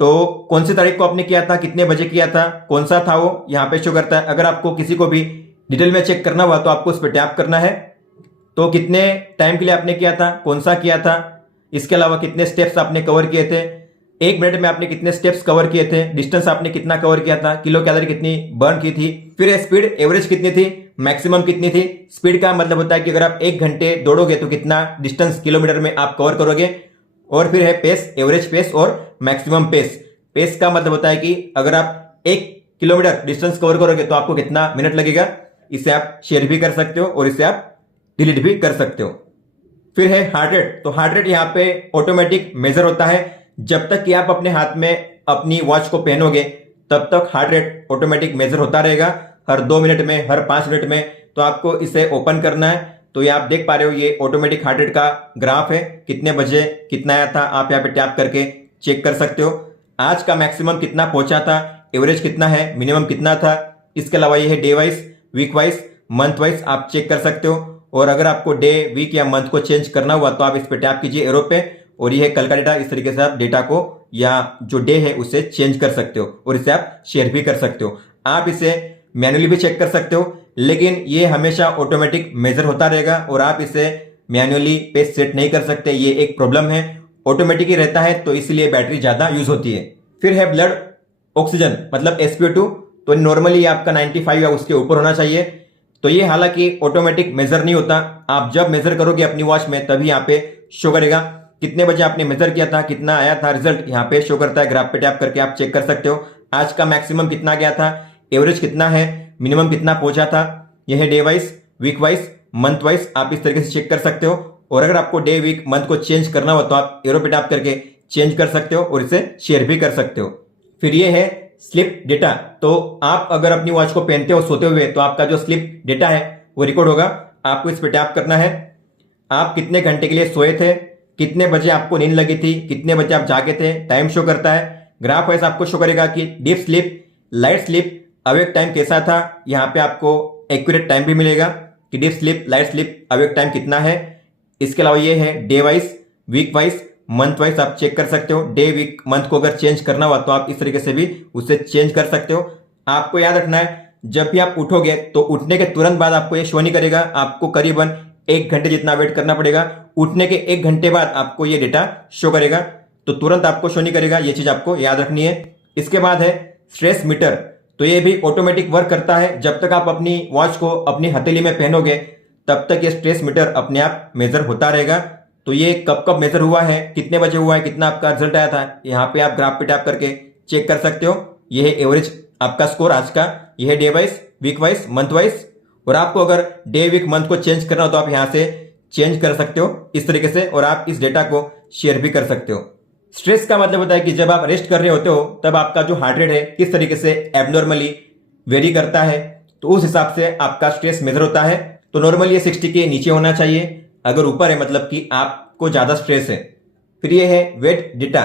तो कौन सी तारीख को आपने किया था, कितने बजे किया था, कौन सा था वो यहाँ पे शो करता है। अगर आपको किसी को भी डिटेल में चेक करना हुआ तो आपको उस पर टैप करना है, तो कितने टाइम के लिए आपने किया था, कौन सा किया था, इसके अलावा कितने स्टेप्स आपने कवर किए थे, एक मिनट में आपने कितने स्टेप्स कवर किए थे, डिस्टेंस आपने कितना कवर किया था, किलो कैलोरी कितनी बर्न की थी। फिर है स्पीड, एवरेज कितनी थी, मैक्सिमम कितनी थी। स्पीड का मतलब होता है कि अगर आप 1 घंटे दौड़ोगे तो कितना डिस्टेंस किलोमीटर में आप कवर करोगे। और फिर है पेस, एवरेज पेस और मैक्सिमम पेस। पेस का मतलब होता है कि अगर आप 1 किलोमीटर डिस्टेंस कवर करोगे तो आपको कितना मिनट लगेगा। इसे आप शेयर भी कर सकते हो और इसे आप डिलीट भी कर सकते हो। फिर है हार्ट रेट। तो हार्ट रेट यहाँ पे ऑटोमेटिक मेजर होता है। जब तक कि आप अपने हाथ में अपनी वॉच को पहनोगे तब तक हार्ट रेट ऑटोमेटिक मेजर होता रहेगा, हर 2 मिनट में, हर 5 मिनट में। तो आपको इसे ओपन करना है। तो ये आप देख पा रहे हो, ये ऑटोमेटिक हार्ट रेट का ग्राफ है, कितने बजे कितना आया था, आप यहाँ पे टैप करके चेक कर सकते हो। आज का मैक्सिमम कितना पहुंचा था, एवरेज कितना है, मिनिमम कितना था। इसके अलावा ये है day wise, week wise, month wise आप चेक कर सकते हो। और अगर आपको डे, वीक या मंथ को चेंज करना हुआ तो आप इस पे टैप कीजिए एरो पे, और ये है कल का डेटा। इस तरीके से आप डेटा को या जो डे है उसे चेंज कर सकते हो और इसे आप शेयर भी कर सकते हो। आप इसे मैन्युअली भी चेक कर सकते हो, लेकिन ये हमेशा ऑटोमेटिक मेजर होता रहेगा और आप इसे मैन्युअली पे सेट नहीं कर सकते। ये एक प्रॉब्लम है। ऑटोमेटिक ही रहता है तो इसलिए बैटरी ज्यादा यूज होती है। फिर है ब्लड ऑक्सीजन मतलब SpO2। तो नॉर्मली आपका 95 या उसके ऊपर होना चाहिए। तो ये हालांकि ऑटोमेटिक मेजर नहीं होता, आप जब मेजर करोगे अपनी वॉच में तभी यहाँ पे शो करेगा कितने बजे आपने मेजर किया था, कितना आया था रिजल्ट, यहाँ पे शो करता है। ग्राफ पे टैप करके आप चेक कर सकते हो। आज का मैक्सिमम कितना गया था, एवरेज कितना है, मिनिमम कितना पहुंचा था। यह है day wise, week wise, month wise, आप इस तरीके से चेक कर सकते हो। और अगर आपको डे, वीक, मंथ को चेंज करना हो तो आप एरो पे टैप करके चेंज कर सकते हो और इसे शेयर भी कर सकते हो। फिर ये है स्लीप डेटा। तो आप अगर अपनी वॉच को पहनते हो सोते हुए तो आपका जो स्लीप डेटा है वो रिकॉर्ड होगा। आपको इस पर टैप करना है। आप कितने घंटे के लिए सोए थे, कितने बजे आपको नींद लगी थी, कितने बजे आप जागे थे, टाइम शो करता है। ग्राफ वाइज आपको शो करेगा कि deep sleep, light sleep, awake time कैसा था। यहाँ पे आपको एक्यूरेट टाइम भी मिलेगा कि deep sleep, light sleep, awake time कितना है। इसके अलावा ये है day wise, week wise, month wise आप चेक कर सकते हो। डे, वीक, मंथ को अगर चेंज करना हुआ तो आप इस तरीके से भी उसे चेंज कर सकते हो। आपको याद रखना है, जब भी आप उठोगे तो उठने के तुरंत बाद आपको ये शो नहीं करेगा। आपको करीबन 1 घंटे जितना वेट करना पड़ेगा। उठने के 1 घंटे बाद आपको ये डेटा शो करेगा, तो तुरंत आपको शो नहीं करेगा। ये चीज आपको याद रखनी है। इसके बाद है स्ट्रेस मीटर। तो ये भी ऑटोमेटिक वर्क करता है। जब तक आप अपनी वॉच को अपनी हथेली में पहनोगे तब तक ये स्ट्रेस मीटर अपने आप मेजर होता रहेगा। तो ये कब कब मेजर हुआ है, कितने बजे हुआ है, कितना आपका रिजल्ट आया था, यहाँ पे आप ग्राफ पे टैप करके चेक कर सकते हो। ये है एवरेज आपका स्कोर आज का। ये है day wise, week wise, month wise. और आपको अगर डे, वीक, मंथ को चेंज करना हो तो आप यहाँ से चेंज कर सकते हो इस तरीके से, और आप इस डेटा को शेयर भी कर सकते हो। स्ट्रेस का मतलब होता है कि जब आप रेस्ट कर रहे होते हो तब आपका जो हार्ट रेट है किस तरीके से एबनॉर्मली वेरी करता है, तो उस हिसाब से आपका स्ट्रेस मेजर होता है। तो नॉर्मली ये 60 के नीचे होना चाहिए, अगर ऊपर है मतलब कि आपको ज्यादा स्ट्रेस है। फिर ये है वेट डेटा।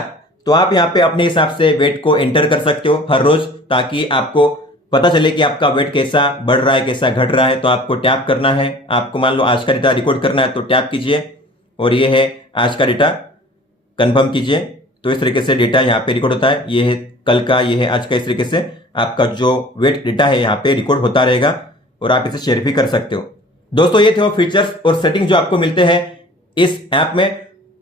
तो आप यहाँ पे अपने हिसाब से वेट को एंटर कर सकते हो हर रोज, ताकि आपको पता चले कि आपका वेट कैसा बढ़ रहा है, कैसा घट रहा है। तो आपको टैप करना है। आपको मान लो आज का डेटा रिकॉर्ड करना है तो टैप कीजिए और ये है आज का डेटा, कंफर्म कीजिए। तो इस तरीके से डेटा यहाँ पे रिकॉर्ड होता है। ये है कल का, ये है आज का। इस तरीके से आपका जो वेट डेटा है यहाँ पे रिकॉर्ड होता रहेगा और आप इसे शेयर भी कर सकते हो। दोस्तों ये थे वो फीचर्स और सेटिंग्स जो आपको मिलते हैं इस ऐप में।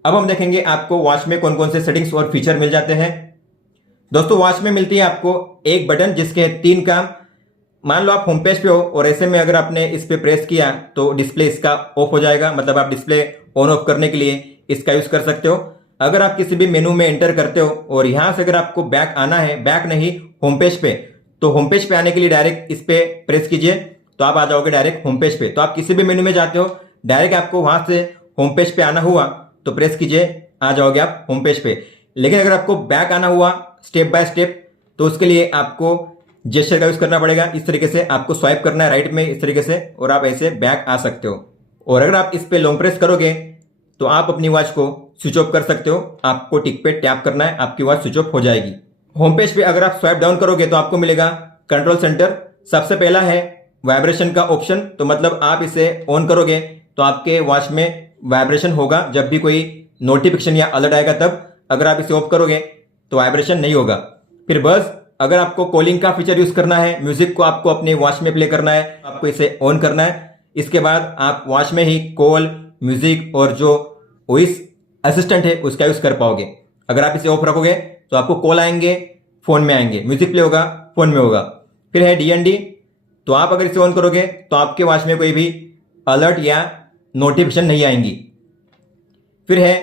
अब हम देखेंगे आपको वॉच में कौन कौन से सेटिंग्स और फीचर मिल जाते हैं। दोस्तों वॉच में मिलती है आपको एक बटन जिसके 3 काम। मान लो आप होम पेज पे हो और ऐसे में अगर आपने इस पे प्रेस किया तो डिस्प्ले इसका ऑफ हो जाएगा, मतलब आप डिस्प्ले ऑन ऑफ करने के लिए इसका यूज कर सकते हो। अगर आप किसी भी मेनू में एंटर करते हो और यहां से अगर आपको बैक आना है, बैक नहीं होम पेज पे, तो होम पेज पे आने के लिए डायरेक्ट इस पे प्रेस कीजिए तो आप आ जाओगे डायरेक्ट होम पेज पे। तो आप किसी भी मेनू में जाते हो, डायरेक्ट आपको वहां से होम पेज पे आना हुआ तो प्रेस कीजिए, आ जाओगे आप होम पेज पे। लेकिन अगर आपको बैक आना हुआ स्टेप बाय स्टेप तो उसके लिए आपको जेस्चर का यूज करना पड़ेगा। इस तरीके से आपको स्वाइप करना है राइट में इस तरीके से और आप ऐसे बैक आ सकते हो। और अगर आप इस पे लॉन्ग प्रेस करोगे तो आप अपनी वॉच को स्विच ऑफ कर सकते हो। आपको टिक पे टैप करना है, आपकी वॉच स्विच ऑफ हो जाएगी। होम पेज पे अगर आप स्वाइप डाउन करोगे तो आपको मिलेगा कंट्रोल सेंटर। सबसे पहला है वाइब्रेशन का ऑप्शन। तो मतलब आप इसे ऑन करोगे तो आपके वॉच में वाइब्रेशन होगा जब भी कोई नोटिफिकेशन या अलर्ट आएगा तब। अगर आप इसे ऑफ करोगे तो वाइब्रेशन नहीं होगा। फिर बस अगर आपको कॉलिंग का फीचर यूज करना है, म्यूजिक को आपको अपने वॉच में प्ले करना है, आपको इसे ऑन करना है। इसके बाद आप वॉच में ही कॉल, म्यूजिक और जो वॉइस असिस्टेंट है उसका यूज कर पाओगे। अगर आप इसे ऑफ रखोगे तो आपको कॉल आएंगे, फ़ोन में आएंगे, म्यूजिक प्ले होगा, फ़ोन में होगा। फिर है DND, तो आप अगर इसे ऑन करोगे तो आपके वॉच में कोई भी अलर्ट या नोटिफिकेशन नहीं आएंगी। फिर है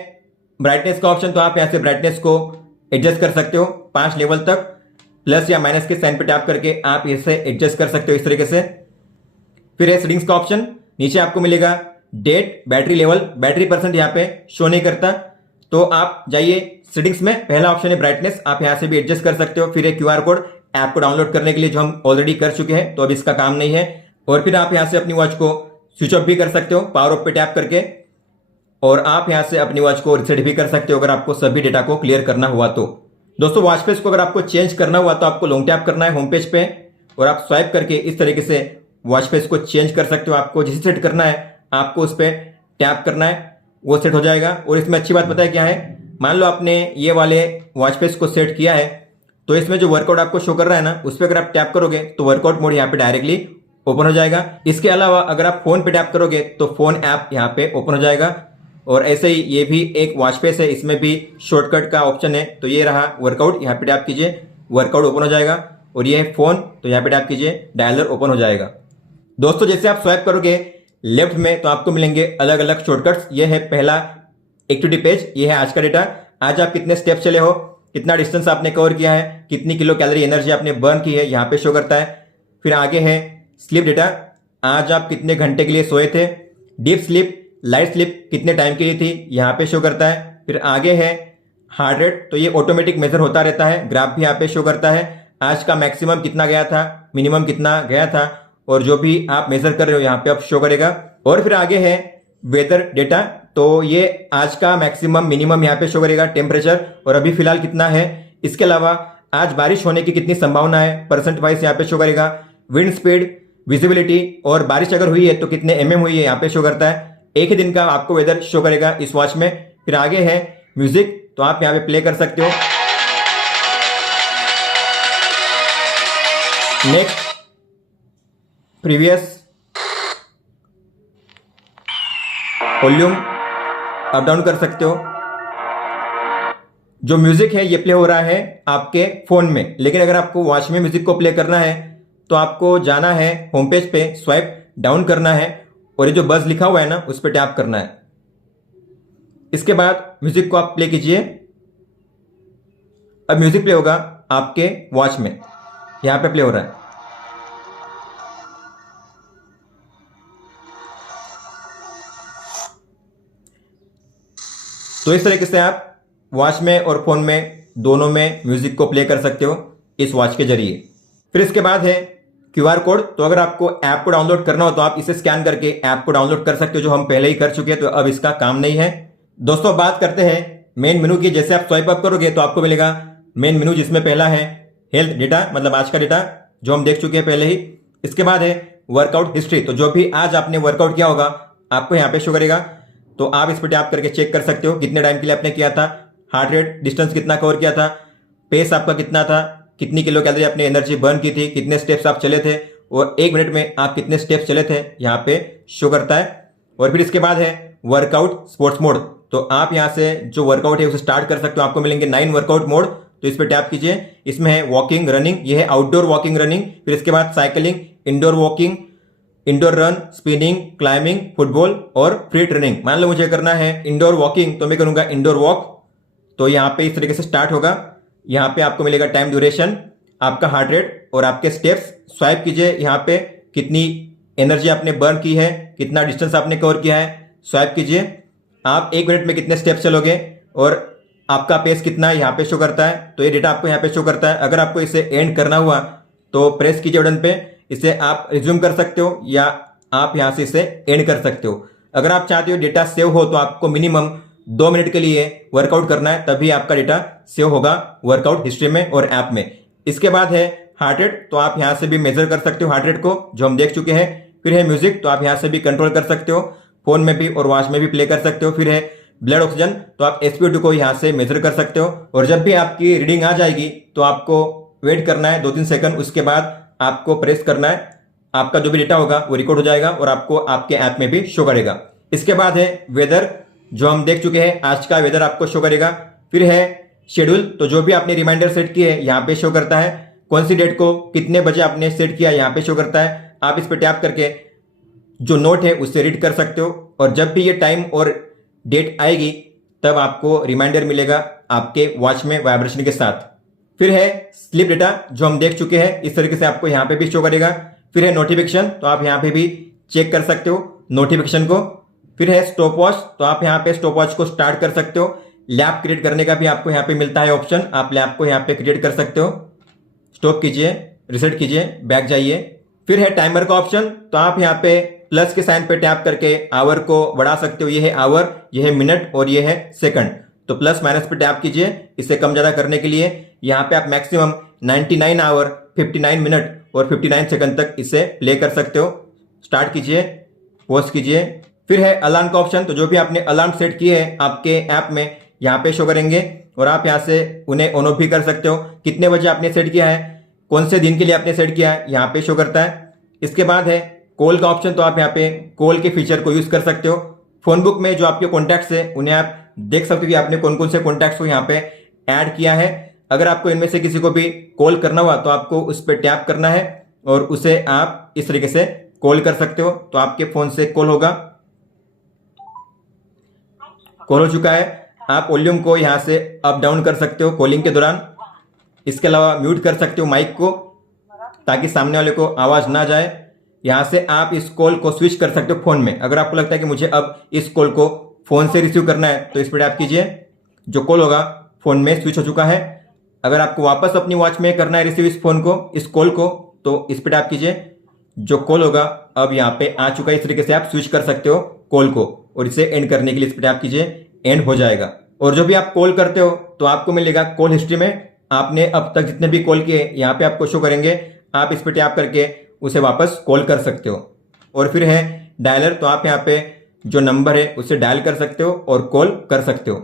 ब्राइटनेस का ऑप्शन, तो आप यहाँ से ब्राइटनेस को एडजस्ट कर सकते हो 5 लेवल तक, प्लस या माइनस के साइन पे टैप करके आप इसे एडजस्ट कर सकते हो इस तरीके से। फिर है सेटिंग्स का ऑप्शन, नीचे आपको मिलेगा date, battery level, battery percent यहाँ पे शो नहीं करता, तो आप जाइए सेटिंग्स में, पहला ऑप्शन है ब्राइटनेस, आप यहाँ से भी एडजस्ट कर सकते हो। फिर है QR कोड, ऐप को डाउनलोड करने के लिए, जो हम ऑलरेडी कर चुके हैं, तो अब इसका काम नहीं है। और फिर आप यहाँ से अपनी वॉच को स्विच ऑफ भी कर सकते हो पावर ऑफ पे टैप करके, और आप यहाँ से अपनी वॉच को रिसेट भी कर सकते हो अगर आपको सभी डेटा को क्लियर करना हुआ तो। दोस्तों वॉच पेज को अगर आपको चेंज करना हुआ तो आपको लॉन्ग टैप करना है होम पेज पे, और आप स्वाइप करके इस तरीके से वॉच पेज को चेंज कर सकते हो। आपको जिसे सेट करना है आपको उस पर टैप करना है, वो सेट हो जाएगा। और इसमें अच्छी बात पता है क्या है, मान लो आपने ये वाले वॉच पेज को सेट किया है, तो इसमें जो वर्कआउट आपको शो कर रहा है ना, उस पर अगर आप टैप करोगे तो वर्कआउट मोड यहाँ पे डायरेक्टली ओपन हो जाएगा। इसके अलावा अगर आप फोन पे टैप करोगे तो फोन ऐप यहाँ पे ओपन हो जाएगा। और ऐसे ही ये भी एक वॉच पेज है, इसमें भी शॉर्टकट का ऑप्शन है, तो ये रहा वर्कआउट, यहाँ पे टैप कीजिए, वर्कआउट ओपन हो जाएगा। और ये है फोन, तो यहाँ पे टैप कीजिए, डायलर ओपन हो जाएगा। दोस्तों जैसे आप स्वाइप करोगे लेफ्ट में तो आपको मिलेंगे अलग अलग शॉर्टकट्स। ये है पहला एक्टिविटी पेज, ये है आज का डेटा, आज आप कितने स्टेप चले हो, कितना डिस्टेंस आपने कवर किया है, कितनी किलो कैलोरी एनर्जी आपने बर्न की है, यहाँ पे शो करता है। फिर आगे है स्लीप डेटा, आज आप कितने घंटे के लिए सोए थे, डीप स्लीप, लाइट स्लीप कितने टाइम के लिए थी, यहाँ पे शो करता है। फिर आगे है हार्ट रेट, तो ये ऑटोमेटिक मेजर होता रहता है, ग्राफ भी यहाँ पे शो करता है। आज का मैक्सिमम कितना गया था, मिनिमम कितना गया था, और जो भी आप मेजर कर रहे हो यहाँ पे आप शो करेगा। और फिर आगे है वेदर डेटा, तो ये आज का मैक्सिमम मिनिमम यहाँ पे शो करेगा, टेम्परेचर और अभी फिलहाल कितना है। इसके अलावा आज बारिश होने की कितनी संभावना है, परसेंट वाइज यहाँ पे शो करेगा। विंड स्पीड, विजिबिलिटी, और बारिश अगर हुई है तो कितने mm हुई है यहाँ पे शो करता है। एक ही दिन का आपको वेदर शो करेगा इस वॉच में। फिर आगे है म्यूजिक, तो आप यहाँ पे प्ले कर सकते हो। Next previous, volume up down कर सकते हो। जो म्यूजिक है ये प्ले हो रहा है आपके फोन में, लेकिन अगर आपको वॉच में म्यूजिक को प्ले करना है तो आपको जाना है होम पेज पे, स्वाइप डाउन करना है, और ये जो बज लिखा हुआ है ना उस पर टैप करना है। इसके बाद म्यूजिक को आप प्ले कीजिए। अब म्यूजिक प्ले होगा आपके वॉच में, यहां पे प्ले हो रहा है। तो इस तरीके से आप वॉच में और फोन में दोनों में म्यूजिक को प्ले कर सकते हो इस वॉच के जरिए। फिर इसके बाद है QR कोड, तो अगर आपको ऐप को डाउनलोड करना हो तो आप इसे स्कैन करके ऐप को डाउनलोड कर सकते हो, जो हम पहले ही कर चुके हैं, तो अब इसका काम नहीं है। दोस्तों बात करते हैं मेन मेनू की। जैसे आप स्वाइप अप करोगे तो आपको मिलेगा मेन मेनू, जिसमें पहला है हेल्थ डेटा, मतलब आज का डेटा जो हम देख चुके हैं पहले ही। इसके बाद है वर्कआउट हिस्ट्री, तो जो भी आज आपने वर्कआउट किया होगा आपको यहाँ पे शो करेगा, तो आप इस पर टैप करके चेक कर सकते हो कितने टाइम के लिए आपने किया था, हार्ट रेट, डिस्टेंस कितना कवर किया था, पेस आपका कितना था, कितनी किलो कैलोरी आपने एनर्जी बर्न की थी, कितने स्टेप्स आप चले थे, और 1 मिनट में आप कितने स्टेप्स चले थे, यहाँ पे शो करता है। और फिर इसके बाद है वर्कआउट स्पोर्ट्स मोड, तो आप यहाँ से जो वर्कआउट है उसे स्टार्ट कर सकते हो। आपको मिलेंगे 9 वर्कआउट मोड, तो इस पर टैप कीजिए। इसमें है वॉकिंग, रनिंग, ये है आउटडोर वॉकिंग रनिंग। फिर इसके बाद cycling, indoor walking, indoor run, spinning, climbing, football और फ्री ट्रेनिंग। मान लो मुझे करना है इंडोर वॉकिंग, तो मैं करूंगा इंडोर वॉक, तो यहाँ पे इस तरीके से स्टार्ट होगा। यहाँ पे आपको मिलेगा टाइम ड्यूरेशन, आपका हार्ट रेट और आपके स्टेप्स। स्वाइप कीजिए, यहाँ पे कितनी एनर्जी आपने बर्न की है, कितना डिस्टेंस आपने कवर किया है, स्वाइप कीजिए। आप 1 मिनट में कितने स्टेप्स चलोगे और आपका पेस कितना है यहाँ पे शो करता है, तो ये डेटा आपको यहाँ पे शो करता है। अगर आपको इसे एंड करना हुआ तो प्रेस कीजिए बटन पे, इसे आप रिज्यूम कर सकते हो या आप यहाँ से इसे एंड कर सकते हो। अगर आप चाहते हो डेटा सेव हो तो आपको मिनिमम 2 मिनट के लिए वर्कआउट करना है, तभी आपका डेटा सेव होगा वर्कआउट हिस्ट्री में और ऐप में। इसके बाद है हार्ट रेट, तो आप यहाँ से भी मेजर कर सकते हो हार्ट रेट को, जो हम देख चुके हैं। फिर है म्यूजिक, तो आप यहाँ से भी कंट्रोल कर सकते हो, फोन में भी और वॉच में भी प्ले कर सकते हो। फिर है ब्लड ऑक्सीजन, तो आप SpO2 को यहाँ से मेजर कर सकते हो। और जब भी आपकी रीडिंग आ जाएगी तो आपको वेट करना है 2-3 सेकंड, उसके बाद आपको प्रेस करना है, आपका जो भी डेटा होगा वो रिकॉर्ड हो जाएगा और आपको आपके ऐप में भी शो करेगा। इसके बाद है वेदर, जो हम देख चुके हैं, आज का वेदर आपको शो करेगा। फिर है शेड्यूल, तो जो भी आपने रिमाइंडर सेट की है यहाँ पे शो करता है। कौन सी डेट को कितने बजे आपने सेट किया यहाँ पे शो करता है। आप इस पर टैप करके जो नोट है उससे रीड कर सकते हो, और जब भी ये टाइम और डेट आएगी तब आपको रिमाइंडर मिलेगा आपके वॉच में वाइब्रेशन के साथ। फिर है स्लीप डेटा, जो हम देख चुके हैं, इस तरीके से आपको यहाँ पे भी शो करेगा। फिर है नोटिफिकेशन, तो आप यहाँ पे भी चेक कर सकते हो नोटिफिकेशन को। फिर है स्टॉप वॉच, तो आप यहाँ पे स्टॉप वॉच को स्टार्ट कर सकते हो। लैप क्रिएट करने का भी आपको यहाँ पे मिलता है ऑप्शन, आप लैप को यहाँ पे क्रिएट कर सकते हो। स्टॉप कीजिए, रिसेट कीजिए, बैक जाइए। फिर है टाइमर का ऑप्शन, तो आप यहाँ पे प्लस के साइन पे टैप करके आवर को बढ़ा सकते हो। ये है आवर, ये है मिनट और ये है सेकंड। तो प्लस माइनस पे टैप कीजिए इसे कम ज़्यादा करने के लिए। यहाँ पे आप मैक्सिमम 99 आवर, 59 मिनट और 59 सेकंड तक इसे प्ले कर सकते हो। स्टार्ट कीजिए, पॉज कीजिए। फिर है अलार्म का ऑप्शन, तो जो भी आपने अलार्म सेट किए हैं आपके ऐप में यहाँ पे शो करेंगे, और आप यहाँ से उन्हें ऑन ऑफ भी कर सकते हो। कितने बजे आपने सेट किया है, कौन से दिन के लिए आपने सेट किया है, यहाँ पे शो करता है। इसके बाद है कॉल का ऑप्शन, तो आप यहाँ पे कॉल के फीचर को यूज कर सकते हो। फोन बुक में जो आपके कॉन्टैक्ट्स है उन्हें आप देख सकते हो कि आपने कौन कौन से कॉन्टैक्ट्स को यहाँ पे ऐड किया है। अगर आपको इनमें से किसी को भी कॉल करना हुआ तो आपको उस पर टैप करना है और उसे आप इस तरीके से कॉल कर सकते हो, तो आपके फोन से कॉल होगा। कॉल हो चुका है। आप वॉल्यूम को यहाँ से अप डाउन कर सकते हो कॉलिंग के दौरान। इसके अलावा म्यूट कर सकते हो माइक को ताकि सामने वाले को आवाज ना जाए। यहाँ से आप इस कॉल को स्विच कर सकते हो फोन में। अगर आपको लगता है कि मुझे अब इस कॉल को फोन से रिसीव करना है तो इस पर टैप कीजिए, जो कॉल होगा फोन में स्विच हो चुका है। अगर आपको वापस अपनी वॉच में करना है रिसीव इस फोन को, इस कॉल को, तो इस पर टैप कीजिए, जो कॉल होगा अब यहाँ पे आ चुका है। इस तरीके से आप स्विच कर सकते हो कॉल को, और इसे एंड करने के लिए इस पर टैप कीजिए, एंड हो जाएगा। और जो भी आप कॉल करते हो तो आपको मिलेगा कॉल हिस्ट्री में आपने अब तक जितने भी कॉल किए यहाँ पे आपको शो करेंगे। आप इस पर टैप करके उसे वापस कॉल कर सकते हो। और फिर है डायलर, तो आप यहाँ पे जो नंबर है उसे डायल कर सकते हो और कॉल कर सकते हो।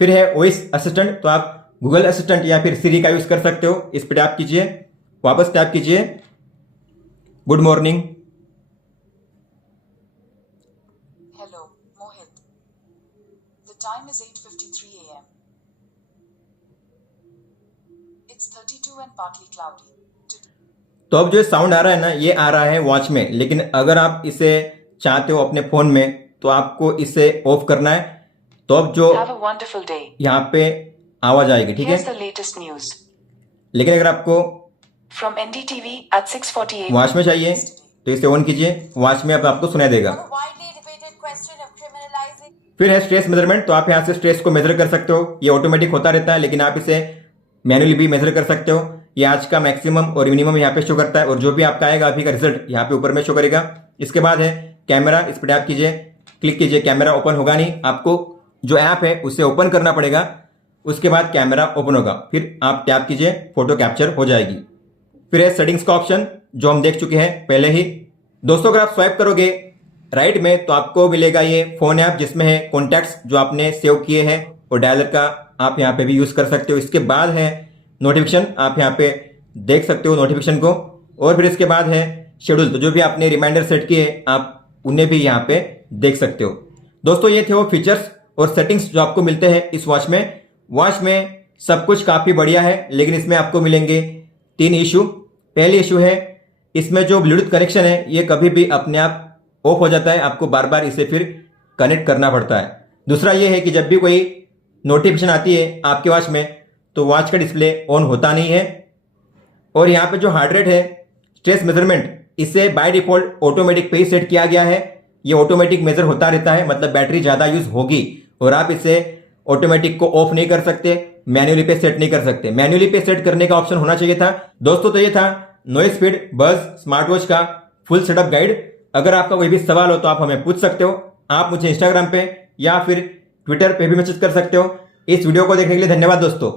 फिर है वॉइस असिस्टेंट, तो आप गूगल असिस्टेंट या फिर सिरी का यूज कर सकते हो। इस पर टैप कीजिए, वापस टैप कीजिए, good morning. Hello, Mohit. The time is 8:53 a.m. It's 32 and partly cloudy. तो अब जो साउंड आ रहा है ना, ये आ रहा है वॉच में, लेकिन अगर आप इसे चाहते हो अपने फोन में तो आपको इसे ऑफ करना है। तो अब जो Have a wonderful day. यहाँ पे आवाज आएगी, ठीक Here's है। the latest news. लेकिन अगर आपको From NDTV at 6:48. वॉच में चाहिए तो इसे ऑन कीजिए, वॉच में अब आपको सुनाई देगा। widely debated question of criminalizing फिर है स्ट्रेस मेजरमेंट, तो आप यहाँ से स्ट्रेस को मेजर कर सकते हो। ये ऑटोमेटिक होता रहता है, लेकिन आप इसे मैन्युअली भी मेजर कर सकते हो। ये आज का मैक्सिमम और मिनिमम यहाँ पे शो करता है, और जो भी आपका आएगा अभी का रिजल्ट यहाँ पे ऊपर में शो करेगा। इसके बाद है कैमरा, इस पर टैप कीजिए, क्लिक कीजिए, कैमरा ओपन होगा नहीं, आपको जो ऐप है उसे ओपन करना पड़ेगा, उसके बाद कैमरा ओपन होगा। फिर आप टैप कीजिए, फोटो कैप्चर हो जाएगी। फिर है सेटिंग्स का ऑप्शन, जो हम देख चुके हैं पहले ही। दोस्तों, अगर आप स्वाइप करोगे राइट में तो आपको मिलेगा ये फोन ऐप, जिसमें है कॉन्टैक्ट्स जो आपने सेव किए हैं, और डायलर का आप यहाँ पे भी यूज कर सकते हो। इसके बाद है नोटिफिकेशन, आप यहाँ पे देख सकते हो नोटिफिकेशन को। और फिर इसके बाद है शेड्यूल, तो जो भी आपने रिमाइंडर सेट किए आप उन्हें भी यहाँ पे देख सकते हो। दोस्तों, ये थे वो फीचर्स और सेटिंग्स जो आपको मिलते हैं इस वॉच में। वॉच में सब कुछ काफी बढ़िया है, लेकिन इसमें आपको मिलेंगे 3 इशू। पहली इशू है इसमें जो ब्लूटूथ कनेक्शन है ये कभी भी अपने आप ऑफ हो जाता है, आपको बार बार इसे फिर कनेक्ट करना पड़ता है। दूसरा ये है कि जब भी कोई नोटिफिकेशन आती है आपके वॉच में तो वॉच का डिस्प्ले ऑन होता नहीं है। और यहाँ पे जो हार्ट रेट है, स्ट्रेस मेजरमेंट, इसे बाय डिफॉल्ट ऑटोमेटिक पे ही सेट किया गया है। ये ऑटोमेटिक मेजर होता रहता है, मतलब बैटरी ज़्यादा यूज होगी और आप इसे ऑटोमेटिक को ऑफ नहीं कर सकते, मैन्युअली पे सेट नहीं कर सकते। मैन्युअली पे सेट करने का ऑप्शन होना चाहिए था। दोस्तों, तो ये था नॉइज स्पीड बज स्मार्ट वॉच का फुल सेटअप गाइड। अगर आपका कोई भी सवाल हो तो आप हमें पूछ सकते हो। आप मुझे इंस्टाग्राम पे या फिर ट्विटर पे भी मैसेज कर सकते हो। इस वीडियो को देखने के लिए धन्यवाद दोस्तों।